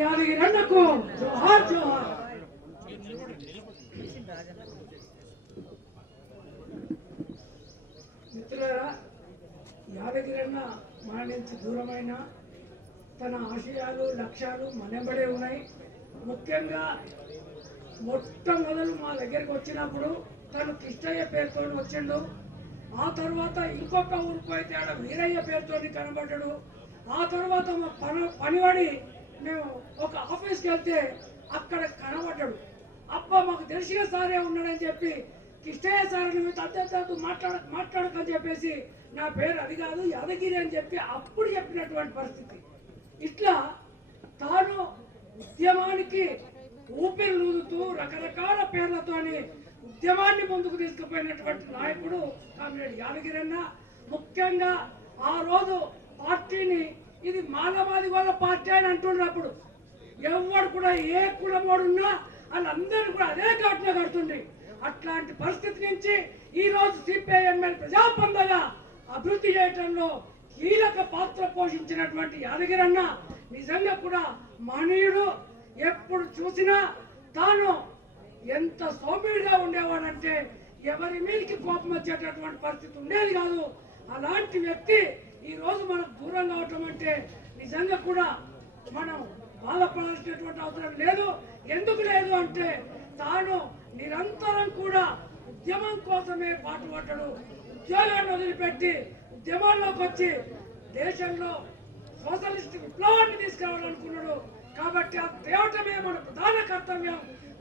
యాదగిరి అన్నకు మిత్రులారా దూరమైన తన ఆశయాలు లక్ష్యాలు మనెంబడే ఉన్నాయి. ముఖ్యంగా మొట్టమొదలు మా దగ్గరికి వచ్చినప్పుడు తను కృష్ణయ్య పేరుతో వచ్చిండు. ఆ తర్వాత ఇంకొక ఊరుకు అయితే ఆడ వీరయ్య పేరుతో కనబడ్డాడు. ఆ తర్వాత మా పని పనివాడి మేము ఒక ఆఫీస్కి వెళ్తే అక్కడ కనబడ్డాడు. అబ్బా మాకు తెలిసిన సారే ఉన్నాడని చెప్పి కిష్టయ్య సార్ నువ్వు తద్దెత్తు మాట్లాడ మాట్లాడకని చెప్పేసి నా పేరు అది కాదు యాదగిరి అని చెప్పి అప్పుడు చెప్పినటువంటి పరిస్థితి. ఇట్లా తాను ఉద్యమానికి ఊపిరి లూదుతూ రకరకాల పేర్లతోని ఉద్యమాన్ని ముందుకు తీసుకుపోయినటువంటి నాయకుడు కామిరెడ్డి యాదగిరన్న ముఖ్యంగా ఆ రోజు పార్టీని ఇది మానవాది వాళ్ళ పార్టీ అని అంటుండ్రు అప్పుడు ఎవడు కూడా ఏ కులమోడున్నా వాళ్ళందరూ కూడా అదే ఘటన కడుతుంది. అట్లాంటి పరిస్థితి నుంచి ఈ రోజు సిపిఐఎంఎల్ ప్రజాపందగా అభివృద్ధి చేయటంలో కీలక పాత్ర పోషించినటువంటి యాదగిరన్న నిజంగా కూడా మహనీయుడు ఎప్పుడు చూసినా తాను ఎంత సౌమ్యుడిగా ఉండేవాడంటే ఎవరి మీదకి కోపం వచ్చేటటువంటి పరిస్థితి ఉండేది కాదు. అలాంటి వ్యక్తి ఈ రోజు మనకు దూరం కావటం అంటే నిజంగా కూడా మనం బాధపడాల్సినటువంటి అవసరం లేదు. ఎందుకు లేదు అంటే తాను నిరంతరం కూడా ఉద్యమం కోసమే పాటుపడ్డాడు. ఉద్యోగాన్ని వదిలిపెట్టి ఉద్యమాల్లోకి వచ్చి దేశంలో సోషలిస్ట్ విప్లవాన్ని తీసుకురావాలనుకున్నాడు. కాబట్టి ఆ తేవటమే మన ప్రధాన కర్తవ్యం.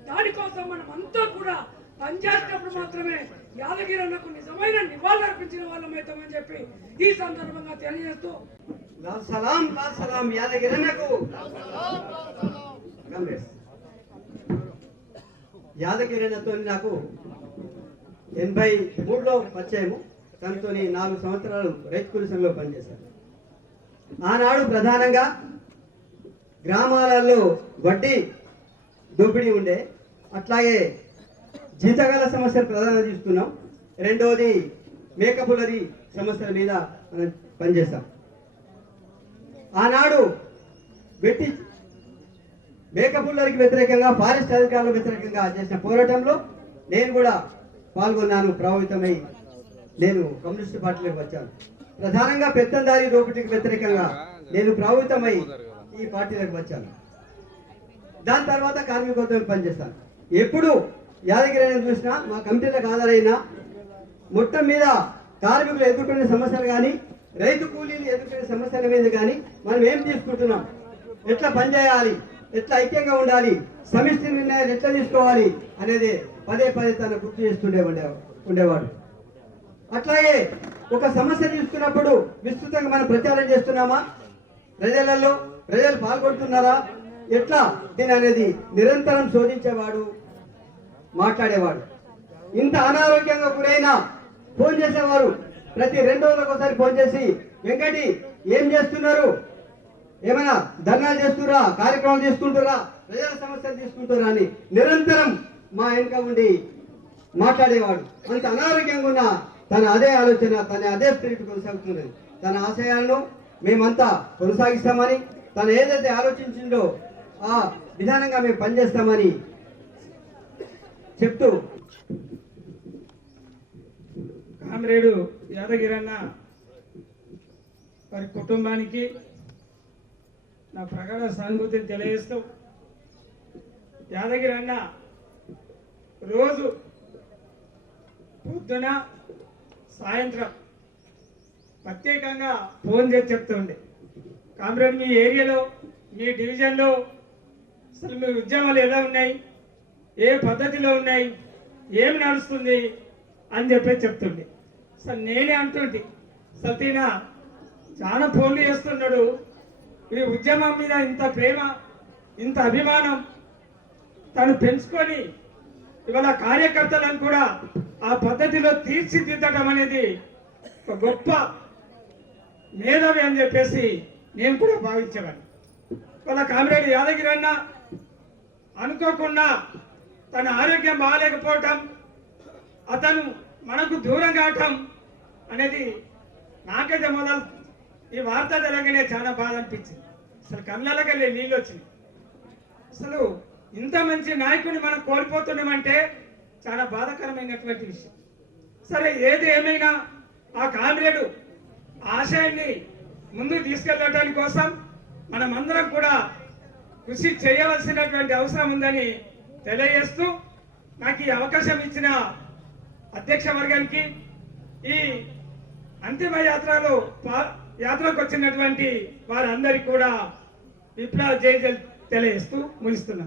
దానికోసం మనం అంతా కూడా పనిచేసినప్పుడు మాత్రమే యాదగిరి అన్నకు నిజమైన నివాళులు అర్పించిన వాళ్ళమైతామని చెప్పి ఈ సందర్భంగా తెలియజేస్తూ యాదగిరి సలాం లాల్ సలాం యాదగిరన్నకు. నాకు ఎనభై మూడులో పరిచయము. తనతో నాలుగు సంవత్సరాలు రైతు కూలి పనిచేశారు పనిచేశాను. ఆనాడు ప్రధానంగా గ్రామాలలో వడ్డీ దోపిడీ ఉండే అట్లాగే జీతగాల సమస్యలు ప్రధానంగా చూస్తున్నాం. రెండవది మేకపులరి సమస్యల మీద మనం పనిచేస్తాం. ఆనాడు వెట్టి మేకపుల్లరికి వ్యతిరేకంగా ఫారెస్ట్ అధికారులకు వ్యతిరేకంగా చేసిన పోరాటంలో నేను కూడా పాల్గొన్నాను. ప్రభావితమై నేను కమ్యూనిస్ట్ పార్టీలోకి వచ్చాను. ప్రధానంగా పెత్తందారి దోపిడీకి వ్యతిరేకంగా నేను ప్రభావితమై ఈ పార్టీలోకి వచ్చాను. దాని తర్వాత కార్మికోద్యమం పనిచేస్తాను. ఎప్పుడు యాదగిరి అయినా చూసినా మా కమిటీలకు హాజరైనా మొత్తం మీద కార్మికులు ఎదుర్కొనే సమస్యలు కానీ రైతు కూలీలు ఎదుర్కొనే సమస్యల మీద కానీ మనం ఏం తీసుకుంటున్నాం? ఎట్లా పనిచేయాలి? ఎట్లా ఐక్యంగా ఉండాలి? సమిష్టి నిర్ణయాలు ఎట్లా తీసుకోవాలి? అనేది పదే పదే తన గుర్తు చేస్తుండే ఉండే ఉండేవాడు. అట్లాగే ఒక సమస్య తీసుకున్నప్పుడు విస్తృతంగా మనం ప్రచారం చేస్తున్నామా? ప్రజలలో ప్రజలు పాల్గొంటున్నారా? ఎట్లా? దీని అనేది నిరంతరం శోధించేవాడు మాట్లాడేవాడు. ఇంత అనారోగ్యంగా గురైనా ఫోన్ చేసేవారు. ప్రతి రెండు రోజులకు ఒకసారి ఫోన్ చేసి వెంకటి ఏం చేస్తున్నారు? ఏమైనా ధర్నాలు చేస్తురా కార్యక్రమాలు తీసుకుంటురా ప్రజల సమస్యలు తీసుకుంటురా అని నిరంతరం మా వెనుక ఉండి మాట్లాడేవాడు. అంత అనారోగ్యంగా ఉన్న తన అదే ఆలోచన తన అదే స్పిరిట్ కొనసాగుతున్నది. తన ఆశయాలను మేమంతా కొనసాగిస్తామని తను ఏదైతే ఆలోచించిందో ఆ విధానంగా మేము పనిచేస్తామని చెప్తూ. కామ్రేడు యాదగిరన్న వారి కుటుంబానికి నా ప్రగాఢ సానుభూతిని తెలియజేస్తూ యాదగిరన్న రోజు పొద్దున సాయంత్రం ప్రత్యేకంగా ఫోన్ చేసి చెప్తుండే కామ్రేడ్ మీ ఏరియాలో మీ డివిజన్లో అసలు మీ ఉద్యమాలు ఎలా ఉన్నాయి? ఏ పద్ధతిలో ఉన్నాయి? ఏమి నడుస్తుంది? అని చెప్పి చెప్తుండే సార్ నేనే అంటుంటి. సతీనా చాలా ఫోన్లు చేస్తున్నాడు. ఈ ఉద్యమం మీద ఇంత ప్రేమ ఇంత అభిమానం తను పెంచుకొని ఇవాళ కార్యకర్తలను కూడా ఆ పద్ధతిలో తీర్చిదిద్దడం అనేది ఒక గొప్ప మేధావి అని చెప్పేసి నేను కూడా భావించేవాడిని. ఇవాళ కామిరెడ్డి యాదగిరి అన్న అనుకోకుండా తన ఆరోగ్యం బాగాలేకపోవటం అతను మనకు దూరం కావటం అనేది నాకైతే మొదలు ఈ వార్త తెలంగాణ చాలా బాధ అనిపించింది. అసలు కళ్ళకి వెళ్ళి నీళ్ళు వచ్చింది అసలు ఇంత మంచి నాయకుడిని మనం కోల్పోతున్నామంటే చాలా బాధాకరమైనటువంటి విషయం. సరే ఏది ఏమైనా ఆ కామ్రేడు ఆశయాన్ని ముందుకు తీసుకెళ్ళడానికి కోసం మనమందరం కూడా కృషి చేయవలసినటువంటి అవసరం ఉందని తెలియజేస్తూ నాకు ఈ అవకాశం ఇచ్చిన అధ్యక్ష వర్గానికి ఈ అంతిమ యాత్రలో యాత్రకు వచ్చినటువంటి వారందరికీ కూడా విప్లవ జై తెలియజేస్తూ ముగిస్తున్నాను